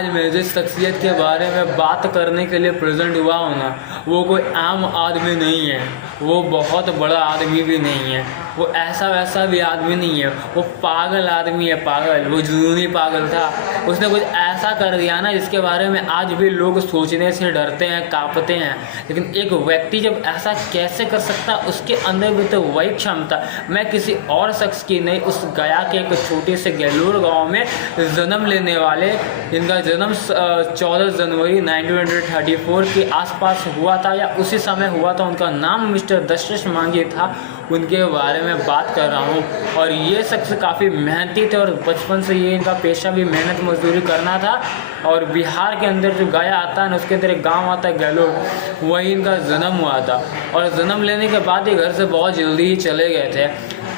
आज मैं जिस शख्सियत के बारे में बात करने के लिए प्रेजेंट हुआ हूँ ना, वो कोई आम आदमी नहीं है, वो बहुत बड़ा आदमी भी नहीं है, वो ऐसा वैसा भी आदमी नहीं है, वो पागल आदमी है, पागल। वो जुनूनी पागल था। उसने कुछ ऐसा कर दिया ना जिसके बारे में आज भी लोग सोचने से डरते हैं, कांपते हैं। लेकिन एक व्यक्ति जब ऐसा कैसे कर सकता, उसके अंदर भी तो वही क्षमता। मैं किसी और शख्स की नहीं, उस गया के एक छोटे से गैलूर गांव में जन्म लेने वाले, इनका जन्म 14 जनवरी 1934 के आसपास हुआ था या उसी समय हुआ था। उनका नाम मिस्टर दशरथ मांझी था, उनके बारे में बात कर रहा हूँ। और ये शख्स काफ़ी मेहनती थे और बचपन से ये इनका पेशा भी मेहनत मजदूरी करना था। और बिहार के अंदर जो गया आता है ना, उसके अंदर एक गांव आता है गैलोर, वहीं इनका जन्म हुआ था। और जन्म लेने के बाद ही घर से बहुत जल्दी ही चले गए थे।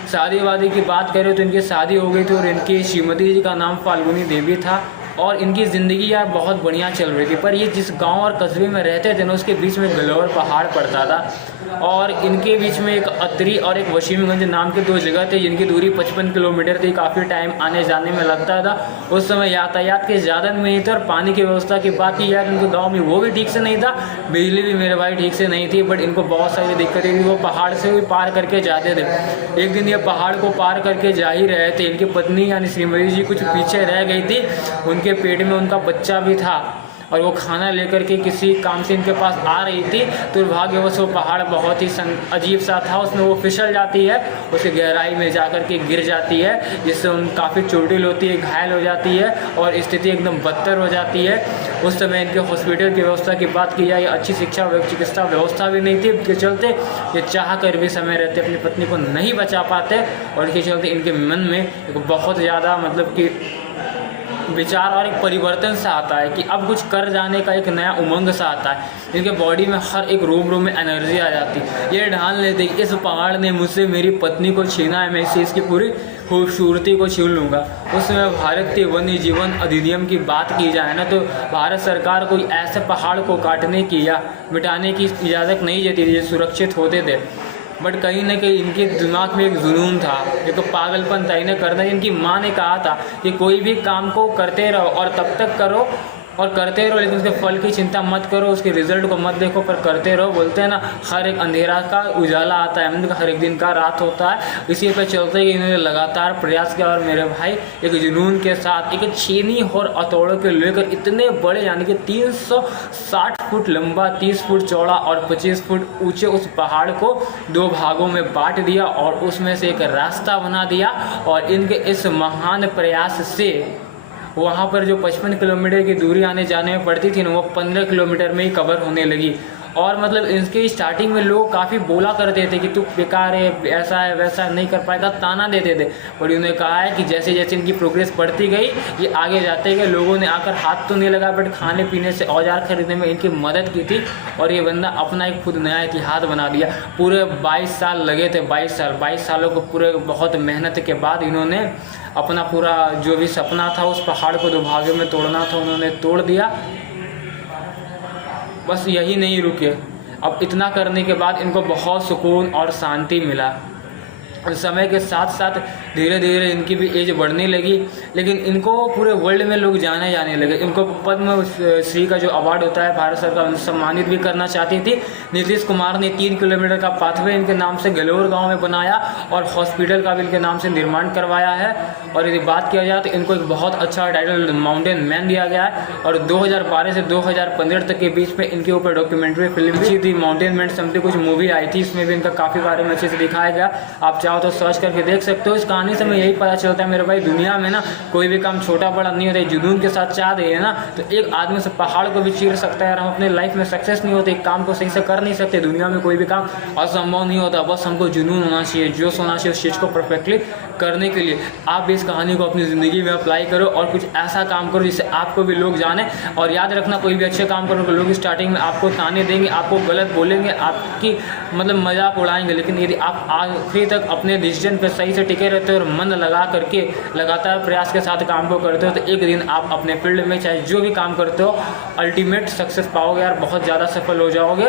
शादी वादी की बात करें तो इनकी शादी हो गई थी और इनकी श्रीमती जी का नाम फाल्गुनी देवी था। और इनकी ज़िंदगी यार बहुत बढ़िया चल रही थी। पर ये जिस गांव और कस्बे में रहते थे ना, उसके बीच में गलोर पहाड़ पड़ता था और इनके बीच में एक अतरी और एक वसीमगंज नाम के दो जगह थे जिनकी दूरी 55 किलोमीटर थी। काफ़ी टाइम आने जाने में लगता था। उस समय यातायात के ज़्यादा नहीं थे और पानी की व्यवस्था की बात की यार, इनके गाँव में वो भी ठीक से नहीं था, बिजली भी मेरे भाई ठीक से नहीं थी। बट इनको बहुत सारी दिक्कतें थी। वो पहाड़ से भी पार करके जाते थे। एक दिन ये पहाड़ को पार करके जा ही रहे थे, इनकी पत्नी यानी श्रीमती जी कुछ पीछे रह गई थी। उनके पेट में उनका बच्चा भी था और वो खाना लेकर के किसी काम से इनके पास आ रही थी। दुर्भाग्यवश वो पहाड़ बहुत ही अजीब सा था, उसमें वो फिसल जाती है, उसकी गहराई में जाकर के गिर जाती है, जिससे उन काफ़ी चोटिल होती है, घायल हो जाती है और स्थिति एकदम बदतर हो जाती है। उस समय इनके हॉस्पिटल की व्यवस्था की बात की जाए, अच्छी शिक्षा चिकित्सा व्यवस्था भी नहीं थी। इसके चलते ये चाह कर भी समय रहते अपनी पत्नी को नहीं बचा पाते और इसके चलते इनके मन में एक बहुत ज़्यादा मतलब कि विचार और एक परिवर्तन सा आता है कि अब कुछ कर जाने का एक नया उमंग सा आता है। इनके बॉडी में हर एक रोम में एनर्जी आ जाती है। ये ढाल लेते इस पहाड़ ने मुझसे मेरी पत्नी को छीना है, मैं इस चीज़ की पूरी खूबसूरती को छीन लूँगा। उस समय भारत के वन्य जीवन अधिनियम की बात की जाए ना, तो भारत सरकार कोई ऐसे पहाड़ को काटने की या मिटाने की इजाज़त नहीं देती थी जो सुरक्षित होते थे। बट कहीं ना कहीं इनके दिमाग में एक जुनून था, एक पागलपन था इन्हें करना। इनकी माँ ने कहा था कि कोई भी काम को करते रहो और तब तक करो और करते रहो, लेकिन उसके फल की चिंता मत करो, उसके रिजल्ट को मत देखो, पर करते रहो। बोलते हैं ना, हर एक अंधेरा का उजाला आता है, मतलब हर एक दिन का रात होता है। इसी पे चलते ही इन्होंने लगातार प्रयास किया और मेरे भाई एक जुनून के साथ एक छीनी और हथौड़ों के लेकर इतने बड़े यानी कि 360 फुट लंबा, 30 फुट चौड़ा और 25 फुट ऊंचे उस पहाड़ को दो भागों में बांट दिया और उसमें से एक रास्ता बना दिया। और इनके इस महान प्रयास से वहाँ पर जो 55 किलोमीटर की दूरी आने जाने में पड़ती थी ना, वो 15 किलोमीटर में ही कवर होने लगी। और मतलब इसके स्टार्टिंग में लोग काफ़ी बोला करते थे कि तू बेकार है, ऐसा है वैसा नहीं कर पाएगा, ताना देते थे। और उन्होंने कहा है कि जैसे जैसे इनकी प्रोग्रेस बढ़ती गई, ये आगे जाते गए, लोगों ने आकर हाथ तो नहीं लगा बट खाने पीने से औजार खरीदने में इनकी मदद की थी। और ये बंदा अपना एक खुद नया इतिहास बना दिया। पूरे 22 साल लगे थे, 22 सालों को पूरे बहुत मेहनत के बाद इन्होंने अपना पूरा जो भी सपना था, उस पहाड़ को दो भागों में तोड़ना था, उन्होंने तोड़ दिया। बस यही नहीं रुके, अब इतना करने के बाद इनको बहुत सुकून और शांति मिला। समय के साथ साथ धीरे धीरे इनकी भी एज बढ़ने लगी, लेकिन इनको पूरे वर्ल्ड में लोग जाने लगे। इनको पद्म श्री का जो अवार्ड होता है भारत सरकार सम्मानित भी करना चाहती थी। नीतीश कुमार ने 3 किलोमीटर का पाथवे इनके नाम से गलोर गांव में बनाया और हॉस्पिटल का भी इनके नाम से निर्माण करवाया है। और यदि बात किया जाए तो इनको एक बहुत अच्छा टाइटल माउंटेन मैन दिया गया है। और 2012 से 2015 तक के बीच में इनके ऊपर डॉक्यूमेंट्री फिल्म भी थी, माउंटेन मैन समथिंग कुछ मूवी आई थी, इसमें भी इनका काफ़ी बारे में अच्छे से दिखाया गया। आप तो सर्च करके देख सकते हो। इस कहानी से हमें यही पता चलता है मेरे भाई, दुनिया में ना कोई भी काम छोटा बड़ा नहीं होता है। जुनून के साथ चाह दे ना तो एक आदमी से पहाड़ को भी चीर सकता है। और हम अपने लाइफ में सक्सेस नहीं होते, एक काम को सही से कर नहीं सकते। दुनिया में कोई भी काम असंभव नहीं होता, बस हमको जुनून होना चाहिए, जोश होना चाहिए उस चीज़ को परफेक्टली करने के लिए। आप भी इस कहानी को अपनी ज़िंदगी में अप्लाई करो और कुछ ऐसा काम करो जिससे आपको भी लोग जाने। और याद रखना, कोई भी अच्छे काम करो तो लोग स्टार्टिंग में आपको ताने देंगे, आपको गलत बोलेंगे, आपकी मतलब मजाक उड़ाएंगे। लेकिन यदि आप आखिरी तक अपने डिसीजन पे सही से टिके रहते हो और मन लगा करके लगातार प्रयास के साथ काम को करते हो, तो एक दिन आप अपने फील्ड में चाहे जो भी काम करते हो अल्टीमेट सक्सेस पाओगे यार, बहुत ज़्यादा सफल हो जाओगे।